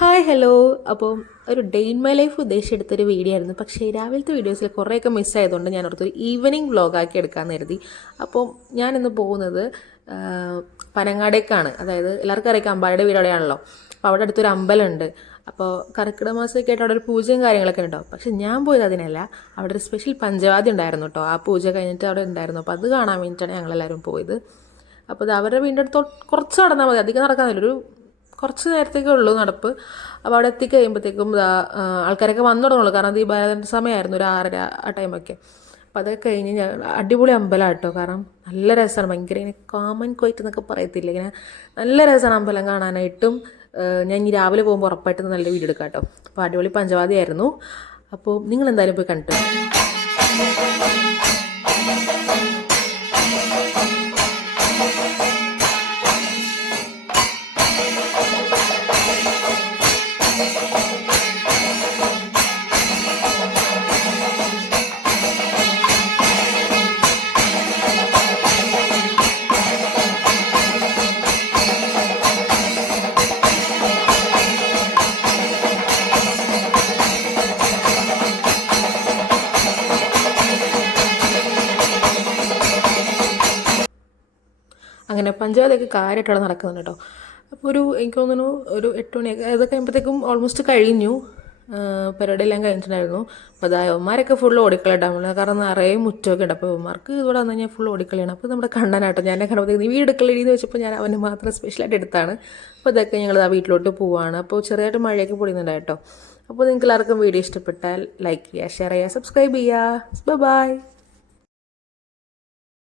Hi hello. അപ്പം ഒരു day in my life ഉദ്ദേശിച്ചെടുത്തൊരു വീഡിയോ ആയിരുന്നു. പക്ഷേ രാവിലത്തെ വീഡിയോസിൽ കുറേയൊക്കെ മിസ്സായതുകൊണ്ട് ഞാൻ ഓർത്തൊരു ഈവനിങ് വ്ളോഗാക്കി എടുക്കാമെന്ന് കരുതി. അപ്പോൾ ഞാനിന്ന് പോകുന്നത് പനങ്ങാടേക്കാണ്. അതായത് എല്ലാവർക്കും അറിയാം അമ്പാടിയുടെ വീട് അവിടെയാണല്ലോ. അപ്പോൾ അവിടെ അടുത്തൊരു അമ്പലമുണ്ട്. അപ്പോൾ കർക്കിടക മാസമൊക്കെ ആയിട്ട് അവിടെ ഒരു പൂജയും കാര്യങ്ങളൊക്കെ ഉണ്ടാവും. പക്ഷെ ഞാൻ പോയത് അതിനല്ല. അവിടെ ഒരു സ്പെഷ്യൽ പഞ്ചവാദ്യം ഉണ്ടായിരുന്നു കേട്ടോ. ആ പൂജ കഴിഞ്ഞിട്ട് അവിടെ ഉണ്ടായിരുന്നു. അപ്പോൾ അത് കാണാൻ വേണ്ടിയിട്ടാണ് ഞങ്ങളെല്ലാവരും പോയത്. അപ്പോൾ അത് അവരുടെ വീടിൻ്റെ അടുത്ത് കുറച്ച് നടന്നാൽ മതി, അധികം നടക്കാനില്ല, ഒരു കുറച്ച് നേരത്തേക്കേ ഉള്ളൂ നടപ്പ്. അപ്പോൾ അവിടെ എത്തിക്കഴിയുമ്പോഴത്തേക്കും ആൾക്കാരൊക്കെ വന്നു തുടങ്ങുള്ളൂ. കാരണം ദീപാരാധന സമയമായിരുന്നു, ഒരു 6:30 ആ ടൈമൊക്കെ. അപ്പോൾ അതൊക്കെ കഴിഞ്ഞ് അടിപൊളി അമ്പലം കേട്ടോ. കാരണം നല്ല രസമാണ്, ഭയങ്കര ഇങ്ങനെ കാമൻ ക്വൈറ്റ് എന്നൊക്കെ പറയത്തില്ല, ഇങ്ങനെ നല്ല രസമാണ് അമ്പലം കാണാനായിട്ടും. ഞാൻ ഇനി രാവിലെ പോകുമ്പോൾ ഉറപ്പായിട്ട് നല്ല വീഡിയോ എടുക്കാം കേട്ടോ. അപ്പോൾ അടിപൊളി പഞ്ചവാദിയായിരുന്നു. അപ്പോൾ നിങ്ങൾ എന്തായാലും പോയി കണ്ടിട്ട്. അങ്ങനെ പഞ്ചവാദ്യമൊക്കെ കാര്യമായിട്ട് അവിടെ നടക്കുന്നുണ്ട് കേട്ടോ. അപ്പോൾ എനിക്ക് തോന്നുന്നു ഒരു 8 മണിയൊക്കെ അതൊക്കെ കഴിയുമ്പോഴത്തേക്കും ഓൾമോസ്റ്റ് കഴിഞ്ഞു. പരിപാടിയെല്ലാം കഴിഞ്ഞിട്ടുണ്ടായിരുന്നു. അപ്പോൾ അതാ യവന്മാരൊക്കെ ഫുൾ ഓടിക്കളിയാട്ടോ. കാരണം നിറയെ മുറ്റമൊക്കെ ഉണ്ട്. അപ്പോൾ യവന്മാർക്ക് ഇവിടെ വന്നു കഴിഞ്ഞാൽ ഫുൾ ഓടിക്കളിയാണ്. അപ്പോൾ നമ്മുടെ കണ്ണനാട്ടോ, ഞാൻ കണ്ടപ്പോഴത്തേക്ക് നീ വീട് എടുക്കളെന്ന് വെച്ചപ്പോൾ ഞാൻ അവന് മാത്രം സ്പെഷ്യലായിട്ട് എടുത്താണ്. അപ്പോൾ ഇതൊക്കെ ഞങ്ങൾ ആ വീട്ടിലോട്ട് പോവുകയാണ്. അപ്പോൾ ചെറിയതായിട്ട് മഴയൊക്കെ പൊടിയുന്നുണ്ടായിട്ടോ. അപ്പോൾ നിങ്ങൾക്ക് എല്ലാവർക്കും വീഡിയോ ഇഷ്ടപ്പെട്ടാൽ ലൈക്ക് ചെയ്യുക, ഷെയർ ചെയ്യുക, സബ്സ്ക്രൈബ് ചെയ്യുക. ബൈ.